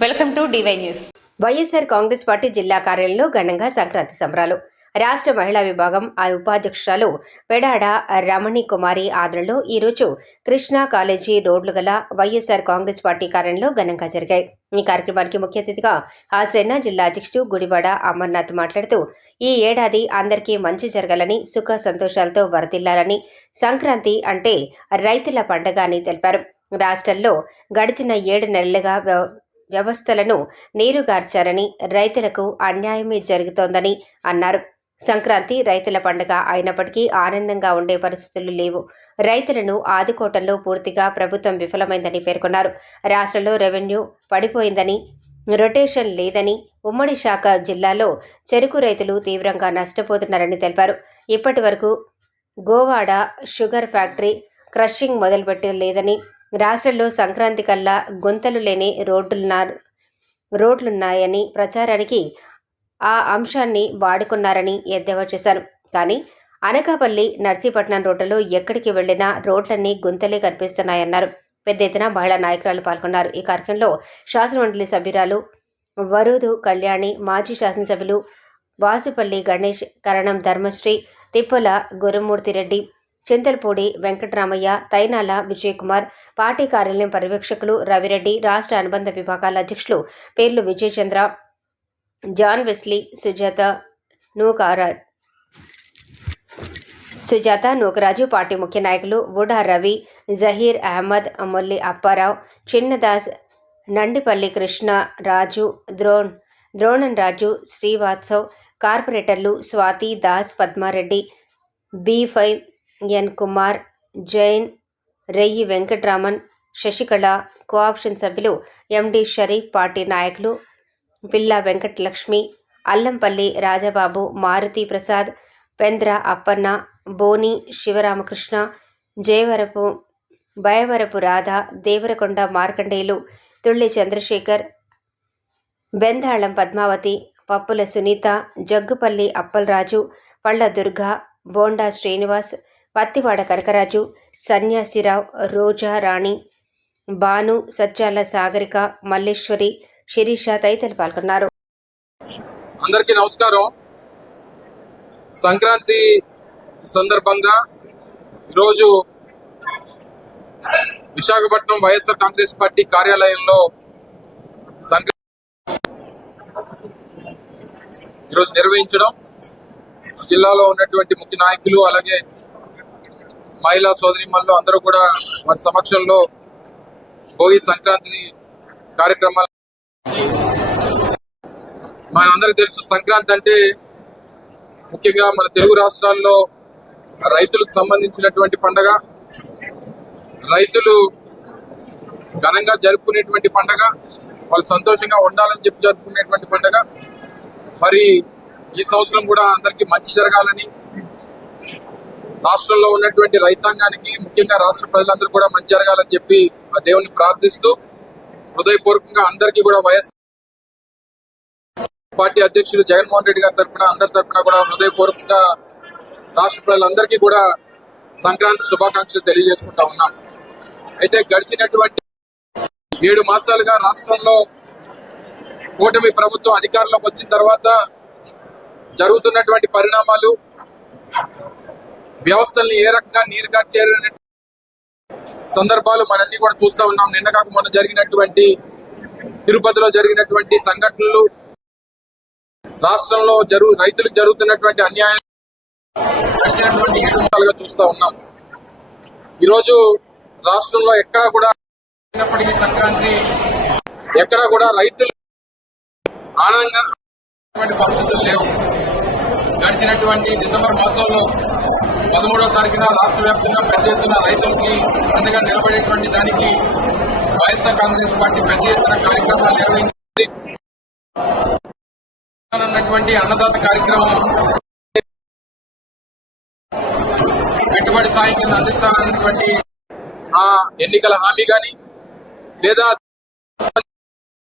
Welcome to DY news. YSR Congress party జిల్లా కార్యాలయంలో ఘనంగా సంక్రాంతి సంబరాలు. రాష్ట్ర మహిళా విభాగం ఉపాధ్యక్షురాలు పెడాడ రమణి కుమారి ఆధ్వర్యంలో ఈరోజు కృష్ణా కాలేజీ రోడ్లు గల వైఎస్ఆర్ కాంగ్రెస్ పార్టీ కార్యాలయంలో ఘనంగా జరిగాయి. ఈ కార్యక్రమానికి ముఖ్య అతిథిగా హాజరైన జిల్లా అధ్యక్షుడు గుడివాడ అమర్నాథ్ మాట్లాడుతూ, ఈ ఏడాది అందరికీ మంచి జరగాలని, సుఖ సంతోషాలతో వరదిల్లాలని, సంక్రాంతి అంటే రైతుల పండగ అని తెలిపారు. రాష్ట్రంలో గడిచిన 7 నెలలుగా వ్యవస్థలను నీరుగార్చారని, రైతులకు అన్యాయమే జరుగుతోందని అన్నారు. సంక్రాంతి రైతుల పండుగ అయినప్పటికీ ఆనందంగా ఉండే పరిస్థితులు లేవు. రైతులను ఆదుకోవటంలో పూర్తిగా ప్రభుత్వం విఫలమైందని పేర్కొన్నారు. రాష్ట్రంలో రెవెన్యూ పడిపోయిందని, రొటేషన్ లేదని, ఉమ్మడి శాఖ జిల్లాలో చెరుకు రైతులు తీవ్రంగా నష్టపోతున్నారని తెలిపారు. ఇప్పటి వరకు గోవాడ షుగర్ ఫ్యాక్టరీ క్రషింగ్ మొదలుపెట్టలేదని, రాష్ట్రంలో సంక్రాంతి కల్లా గుంతలు లేని రోడ్లున్నాయని ప్రచారానికి ఆ అంశాన్ని వాడుకున్నారని ఎద్దేవా చేశారు. కానీ అనకాపల్లి నర్సీపట్నం రోడ్లలో ఎక్కడికి వెళ్లినా రోడ్లన్నీ గుంతలే కనిపిస్తున్నాయన్నారు. పెద్ద ఎత్తున మహిళా నాయకురాలు పాల్గొన్నారు. ఈ కార్యక్రమంలో శాసనమండలి సభ్యురాలు వరూదు కళ్యాణి, మాజీ శాసనసభ్యులు వాసుపల్లి గణేష్, కరణం ధర్మశ్రీ, తిప్పల గురుమూర్తిరెడ్డి, చింతలపూడి వెంకటరామయ్య, తైనాల విజయకుమార్, పార్టీ కార్యాలయం పర్యవేక్షకులు రవిరెడ్డి, రాష్ట్ర అనుబంధ విభాగాల అధ్యక్షులు పేర్లు Vijayachandra, John Wesley, Sujatha Nookaraju, party ముఖ్య నాయకులు వుడా రవి, జహీర్ అహ్మద్, మొల్లి అప్పారావు, చిన్నదాస్, నండిపల్లి కృష్ణ రాజు, ద్రోణన్ రాజు, శ్రీవాత్సవ్, కార్పొరేటర్లు స్వాతి దాస్, పద్మారెడ్డి, B5 ఎన్ కుమార్, జైన్, రెయ్యి వెంకట్రామన్, శశికళ, కోఆప్షన్ సభ్యులు ఎండి షరీఫ్, పార్టీ నాయకులు పిల్ల వెంకటలక్ష్మి, అల్లంపల్లి రాజబాబు, మారుతి ప్రసాద్, పెంద్ర అప్పన్న, బోని శివరామకృష్ణ, భయవరపు రాధ, దేవరకొండ మార్కండేయులు, తుళ్ళి చంద్రశేఖర్, బెందాళం పద్మావతి, పప్పుల సునీత, జగ్గుపల్లి అప్పలరాజు, పళ్ళ దుర్గా, బోండా శ్రీనివాస్, పత్తివాడ కనకరాజు, సన్యాసిరావు, రోజా రాణి, భాను, సజ్జాల సాగరిక, మల్లేశ్వరి, శిరీష తదితరులు పాల్గొన్నారు. అందరికీ నమస్కారం. సంక్రాంతి సందర్భంగా ఈరోజు విశాఖపట్నం వైఎస్ఆర్ కాంగ్రెస్ పార్టీ కార్యాలయంలో ఈరోజు నిర్వహించడం, జిల్లాలో ఉన్నటువంటి ముఖ్య నాయకులు అలాగే మహిళా సోదరీమణులు అందరూ కూడా వారి సమక్షంలో భోగి సంక్రాంతి కార్యక్రమాలు. మనందరికీ తెలుసు, సంక్రాంతి అంటే ముఖ్యంగా మన తెలుగు రాష్ట్రాల్లో రైతులకు సంబంధించినటువంటి పండగ, రైతులు ఘనంగా జరుపుకునేటువంటి పండగ, వాళ్ళు సంతోషంగా ఉండాలని చెప్పి జరుపుకునేటువంటి పండగ. మరి ఈ సంవత్సరం కూడా అందరికీ మంచి జరగాలని, రాష్ట్రంలో ఉన్నటువంటి రైతాంగానికి ముఖ్యంగా రాష్ట్ర ప్రజలందరూ కూడా మంచి జరగాలని చెప్పి ఆ దేవుని ప్రార్థిస్తూ హృదయపూర్వకంగా అందరికీ కూడా వైఎస్ఆర్ పార్టీ అధ్యక్షులు జగన్మోహన్ రెడ్డి గారి తరఫున అందరి తరఫున కూడా హృదయపూర్వకంగా రాష్ట్ర ప్రజలందరికీ కూడా సంక్రాంతి శుభాకాంక్షలు తెలియజేసుకుంటా ఉన్నాం. అయితే గడిచినటువంటి 7 మాసాలుగా రాష్ట్రంలో కూటమి ప్రభుత్వం అధికారంలోకి వచ్చిన తర్వాత జరుగుతున్నటువంటి పరిణామాలు, వ్యవస్థల్ని ఏ రకంగా నీరుగార్చే సందర్భాలు మనన్నీ కూడా చూస్తూ ఉన్నాం. నిన్న కాక మొన్న జరిగినటువంటి తిరుపతిలో జరిగినటువంటి సంఘటనలు, రాష్ట్రంలో రైతులకు జరుగుతున్నటువంటి అన్యాయం చూస్తూ ఉన్నాం. ఈరోజు రాష్ట్రంలో ఎక్కడా కూడా సంక్రాంతి ఎక్కడా కూడా రైతులు ఆనందంగా పరిస్థితులు లేవు. గడిచినటువంటి డిసెంబర్ మాసంలో 13వ తారీఖున రాష్ట్ర వ్యాప్తంగా పెద్ద ఎత్తున రైతులకి అండగా నిలబడేటువంటి దానికి వైఎస్ఆర్ కాంగ్రెస్ పార్టీ పెద్ద ఎత్తున కార్యక్రమాలు నిర్వహించింది. అన్నదాత కార్యక్రమం, పెట్టుబడి సాయం కింద అందిస్తానన్నటువంటి ఆ ఎన్నికల హామీ కానీ, లేదా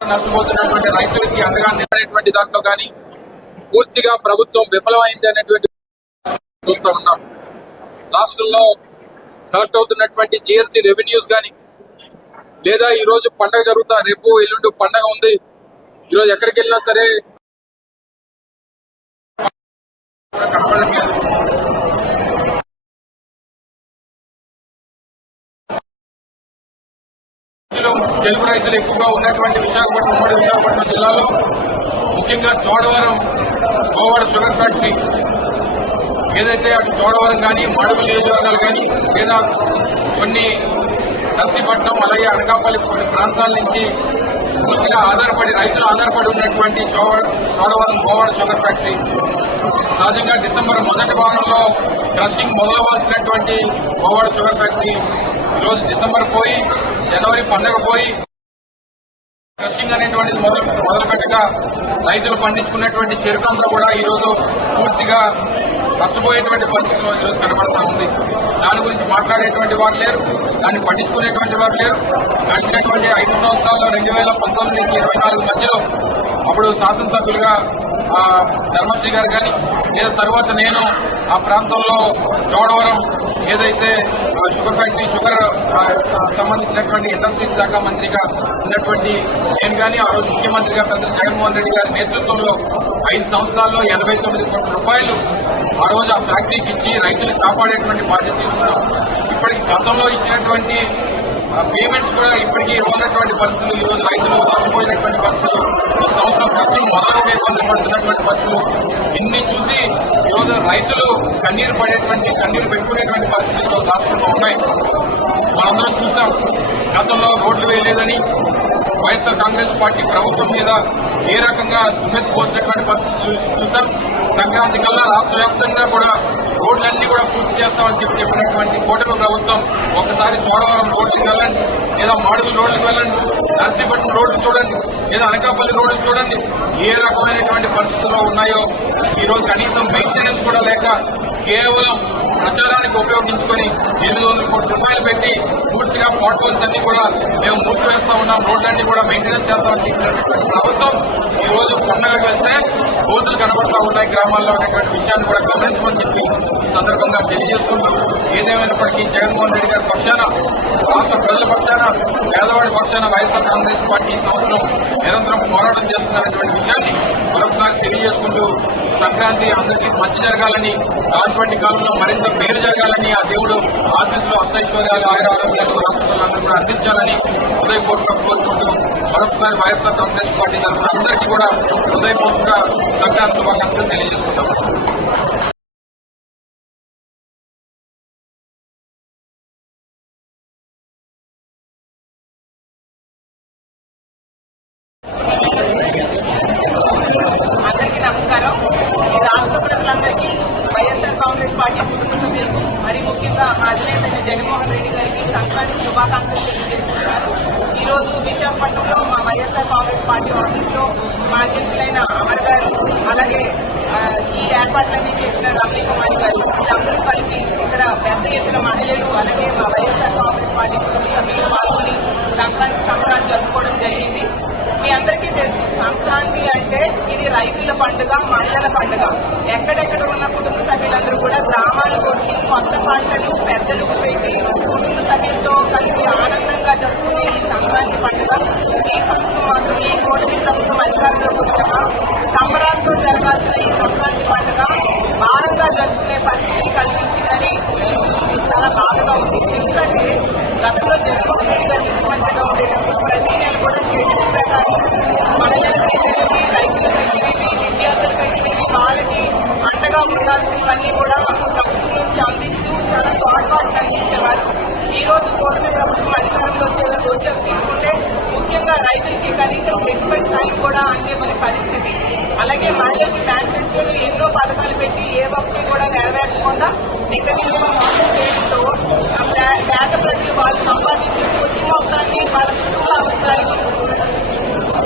నష్టపోతున్నటువంటి రైతులకి అండగా నిలబడేటువంటి దాంట్లో కానీ పూర్తిగా ప్రభుత్వం విఫలమైంది అనేటువంటి చూస్తూ ఉన్నాం. రాష్ట్రంలో కలెక్ట్ అవుతున్నటువంటి GST రెవెన్యూస్ కానీ, లేదా ఈ రోజు పండగ జరుగుతా, రేపు ఎల్లుండి పండగ ఉంది, ఈరోజు ఎక్కడికి వెళ్ళినా సరే కనపడట్లేదు. తెలుగు రైతులు ఎక్కువగా ఉన్నటువంటి విశాఖపట్నం జిల్లాలో ముఖ్యంగా చోడవరం గోవాడ షుగర్ ఫ్యాక్టరీ ఏదైతే అటు చోడవరం కానీ మాడుగుల నియోజకవర్గాలు కానీ లేదా కొన్ని నర్సీపట్నం అలాగే అనకాపల్లి కొన్ని ప్రాంతాల నుంచి పూర్తిగా రైతులు ఆధారపడి ఉన్నటువంటి చోడవరం గోవాడ షుగర్ ఫ్యాక్టరీ సహజంగా డిసెంబర్ మొదటి వారంలో క్రషింగ్ మొదలవలసినటువంటి గోవాడ షుగర్ ఫ్యాక్టరీ ఈరోజు డిసెంబర్ పోయి జనవరి పండుగ పోయి క్రషింగ్ అనేటువంటిది మొదలు పెట్టగా రైతులు పండించుకున్నటువంటి చెరుకు అంతా కూడా ఈరోజు పూర్తిగా నష్టపోయేటువంటి పరిస్థితిలో ఈరోజు కనబడతా ఉంది. దాని గురించి మాట్లాడేటువంటి వారు లేరు, దాన్ని పట్టించుకునేటువంటి వారు లేరు. గడిచినటువంటి 5 సంవత్సరాల్లో 2019 నుంచి 24 మధ్యలో అప్పుడు శాసనసభ్యులుగా ధర్మశ్రీ గారు కానీ లేదా తర్వాత నేను ఆ ప్రాంతంలో చోడవరం ఏదైతే షుగర్ ఫ్యాక్టరీ సంబంధించినటువంటి ఇండస్ట్రీస్ శాఖ మంత్రిగా ఉన్నటువంటి నేను కానీ ఆ రోజు ముఖ్యమంత్రిగా పెద్ద జగన్మోహన్ రెడ్డి గారి నేతృత్వంలో 5 సంవత్సరాల్లో 89 కోట్ల రూపాయలు ఆ రోజు ఆ ఫ్యాక్టరీకి ఇచ్చి రైతులు కాపాడేటువంటి బాధ్యత తీసుకున్నాం. ఇప్పటికి గతంలో ఇచ్చినటువంటి పేమెంట్స్ కూడా ఇప్పటికీ ఇవ్వనటువంటి పరిస్థితులు, ఈరోజు రైతులు నష్టపోయినటువంటి పరిస్థితులు, ఈ సంవత్సరం ఖర్చులు మొదలుగా ఇబ్బంది పడుతున్నటువంటి పరిస్థితులు ఇన్ని చూసి ఈరోజు రైతులు కన్నీరు పెట్టుకునేటువంటి పరిస్థితులు రాష్ట్రంలో ఉన్నాయి. మనందరం చూసాం, గతంలో రోడ్లు వేయలేదని వైఎస్ఆర్ కాంగ్రెస్ పార్టీ ప్రభుత్వం మీద ఏ రకంగా దుమ్మెత్తి పోసినటువంటి పరిస్థితులు చూసాం. సంక్రాంతి కల్లా రాష్ట్ర వ్యాప్తంగా కూడా రోడ్లన్నీ కూడా పూర్తి చేస్తామని చెప్పినటువంటి కూటమి ప్రభుత్వం ఒకసారి చోడవరం రోడ్లకు వెళ్ళండి, లేదా మాడుగుల రోడ్లకు వెళ్ళండి, నర్సీపట్నం రోడ్లు చూడండి, లేదా అనకాపల్లి రోడ్లు చూడండి, ఏ రకమైనటువంటి పరిస్థితుల్లో ఉన్నాయో. ఈరోజు కనీసం మెయింటెనెన్స్ కూడా లేక కేవలం ప్రచారానికి ఉపయోగించుకొని 800 కోట్ల రూపాయలు పెట్టి పూర్తిగా పాట్ హోల్స్ అన్ని కూడా మేము మూసివేస్తా ఉన్నాం, రోడ్లన్నీ కూడా మెయింటెనెన్స్ చేస్తామని చెప్పినటువంటి ప్రభుత్వం ఈ రోజు పండుగకు వెళ్తే బోతులు కనబడుతూ ఉన్నాయి గ్రామాల్లో అనేటువంటి విషయాన్ని కూడా గమనించమని చెప్పి ఈ సందర్భంగా తెలియజేసుకుంటూ, ఏదేమైనప్పటికీ జగన్మోహన్ రెడ్డి గారి పక్షాన, రాష్ట్ర ప్రజల పక్షాన, పేదవాడి పక్షాన వైఎస్ఆర్ కాంగ్రెస్ పార్టీ ఈ సంవత్సరం నిరంతరం పోరాటం చేస్తున్నటువంటి విషయాన్ని మరొకసారి తెలియజేసుకుంటూ, సంక్రాంతి అందరికీ మంచి జరగాలని, రాజమండ్రి కాలంలో మరింత మేలు జరగాలని, ఆ దేవుడు ఆశీస్సులు, అష్టైశ్వర్యాలు, ఆయురారోగ్యాలు రాష్ట్రాలందరూ కూడా అందించాలని హృదయపూర్వకంగా కోరుకుంటూ మరొకసారి వైఎస్ఆర్ కాంగ్రెస్ పార్టీ తరఫున అందరికీ కూడా హృదయపూర్వకంగా సంక్రాంతి శుభాకాంక్షలు తెలియజేసుకుంటాం. అందరికీ నమస్కారం. ఈ రాష్ట్ర ప్రజలందరికీ వైఎస్ఆర్ కాంగ్రెస్ పార్టీ కుటుంబ సభ్యులకు మరి ముఖ్యంగా మా అధినేత జగన్మోహన్ రెడ్డి గారికి సంక్రాంతి శుభాకాంక్షలు తెలియజేస్తున్నారు. ఈ రోజు విశాఖపట్నంలో మా వైఎస్ఆర్ కాంగ్రెస్ పార్టీ ఆఫీస్లో మా అధ్యక్షులైన అమర్ గారు, అలాగే ఈ ఏర్పాట్లన్నీ చేసిన రమణి కుమారి గారు, వీళ్ళందరూ కలిపి ఇక్కడ పెద్ద ఎత్తున మహిళలు అలాగే మా వైఎస్ఆర్ కాంగ్రెస్ పార్టీ కుటుంబ సభ్యులు పాల్గొని సంక్రాంతి సంబరాలు జరుపుకోవడం జరిగింది. మీ అందరికీ తెలుసు, సంక్రాంతి అంటే ఇది రైతుల పండుగ, మహిళల పండుగ. ఎక్కడెక్కడ ఉన్న కుటుంబ సభ్యులందరూ కూడా గ్రామాలకు వచ్చి కొత్త పంటలు పెద్దలకు పెట్టి కుటుంబ సభ్యులతో కలిపి ఆనందంగా జరుపుకునే ఈ సంక్రాంతి పండుగ ఈ సంవత్సరం మాత్రం ఈ కూటమి ప్రభుత్వం అధికారంలోకి వచ్చాక సంబరాలతో జరగాల్సిన ఈ సంక్రాంతి పండుగ భారంగా జరుపుకునే పరిస్థితి కల్పించిందని చూసి చాలా బాధగా ఉంది. ఎందుకంటే గతంలో జగన్మోహన్ రెడ్డి గారు ముఖ్యమంత్రిగా ఉండేటప్పుడు ప్రతి నెల కూడా షెడ్యూల్ ప్రకారం మహిళలకి రైతుల సెక్యూరిటీ, విద్యార్థుల సెక్యూరిటీ, వాళ్ళకి అండగా ఉండాల్సినవన్నీ కూడా ప్రభుత్వం నుంచి అందిస్తూ చాలా తోడ్పాటు కల్పించేవారు. ఈ రోజు కూటమి ప్రభుత్వం అధికారంలో వచ్చాక తీసుకుంటే ముఖ్యంగా రైతులకి కనీసం పెట్టుబడి సాయం కూడా అందేమనే పరిస్థితి. అలాగే మహిళలకి మేనిఫెస్టోలు ఎన్నో పథకాలు పెట్టి ఏ ఒక్కటి కూడా నెరవేర్చకుండా నిక్కడిల్లు మోసం చేయడంతో పేద ప్రజలు వాళ్ళు సంపాదించే కొద్ది మొత్తాన్ని వాళ్ళ కుటుంబ అవసరాలకి,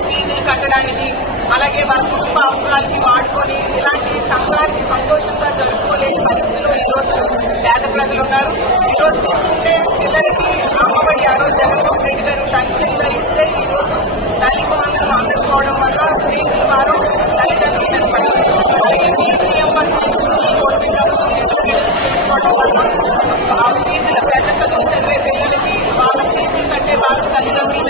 ఫీజులు కట్టడానికి, అలాగే వాళ్ళ కుటుంబ అవసరాలకి వాడుకొని ఇలాంటి సంక్రాంతి సంతోషంగా జరుపుకోలేని పరిస్థితుల్లో ఈరోజు పేద ప్రజలు ఉన్నారు. ఈరోజు తీసుకుంటే పిల్లలకి అమ్మఒడి ఆ రోజు జగన్మోహన్ రెడ్డి గారు టంచంగా ఇస్తే ఈరోజు తల్లికి వందలు అందకపోవడం వల్ల ఫీజుల వారం తల్లిదండ్రులు పడి, అలాగే ఫీజు రియంబర్స్మెంట్ చేసుకోవడం వల్ల ఆ ఫీజుల పెద్ద చదువు చదివే పిల్లలకి వాళ్ళ ఫీజులు కట్టే వాళ్ళ తల్లిదండ్రులు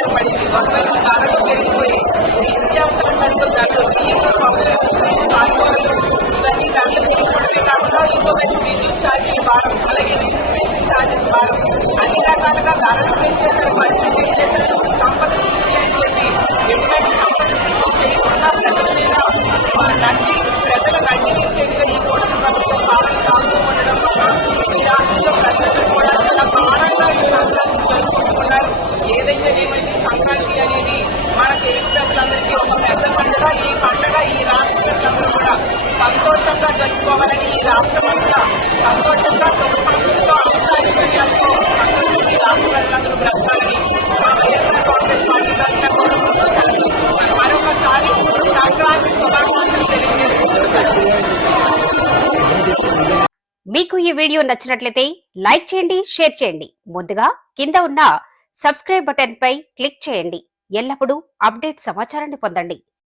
మీకు ఈ వీడియో నచ్చినట్లయితే లైక్ చేయండి, షేర్ చేయండి. ముందుగా కింద ఉన్న సబ్స్క్రైబ్ బటన్ పై క్లిక్ చేయండి. ఎల్లప్పుడూ అప్డేట్ సమాచారాన్ని పొందండి.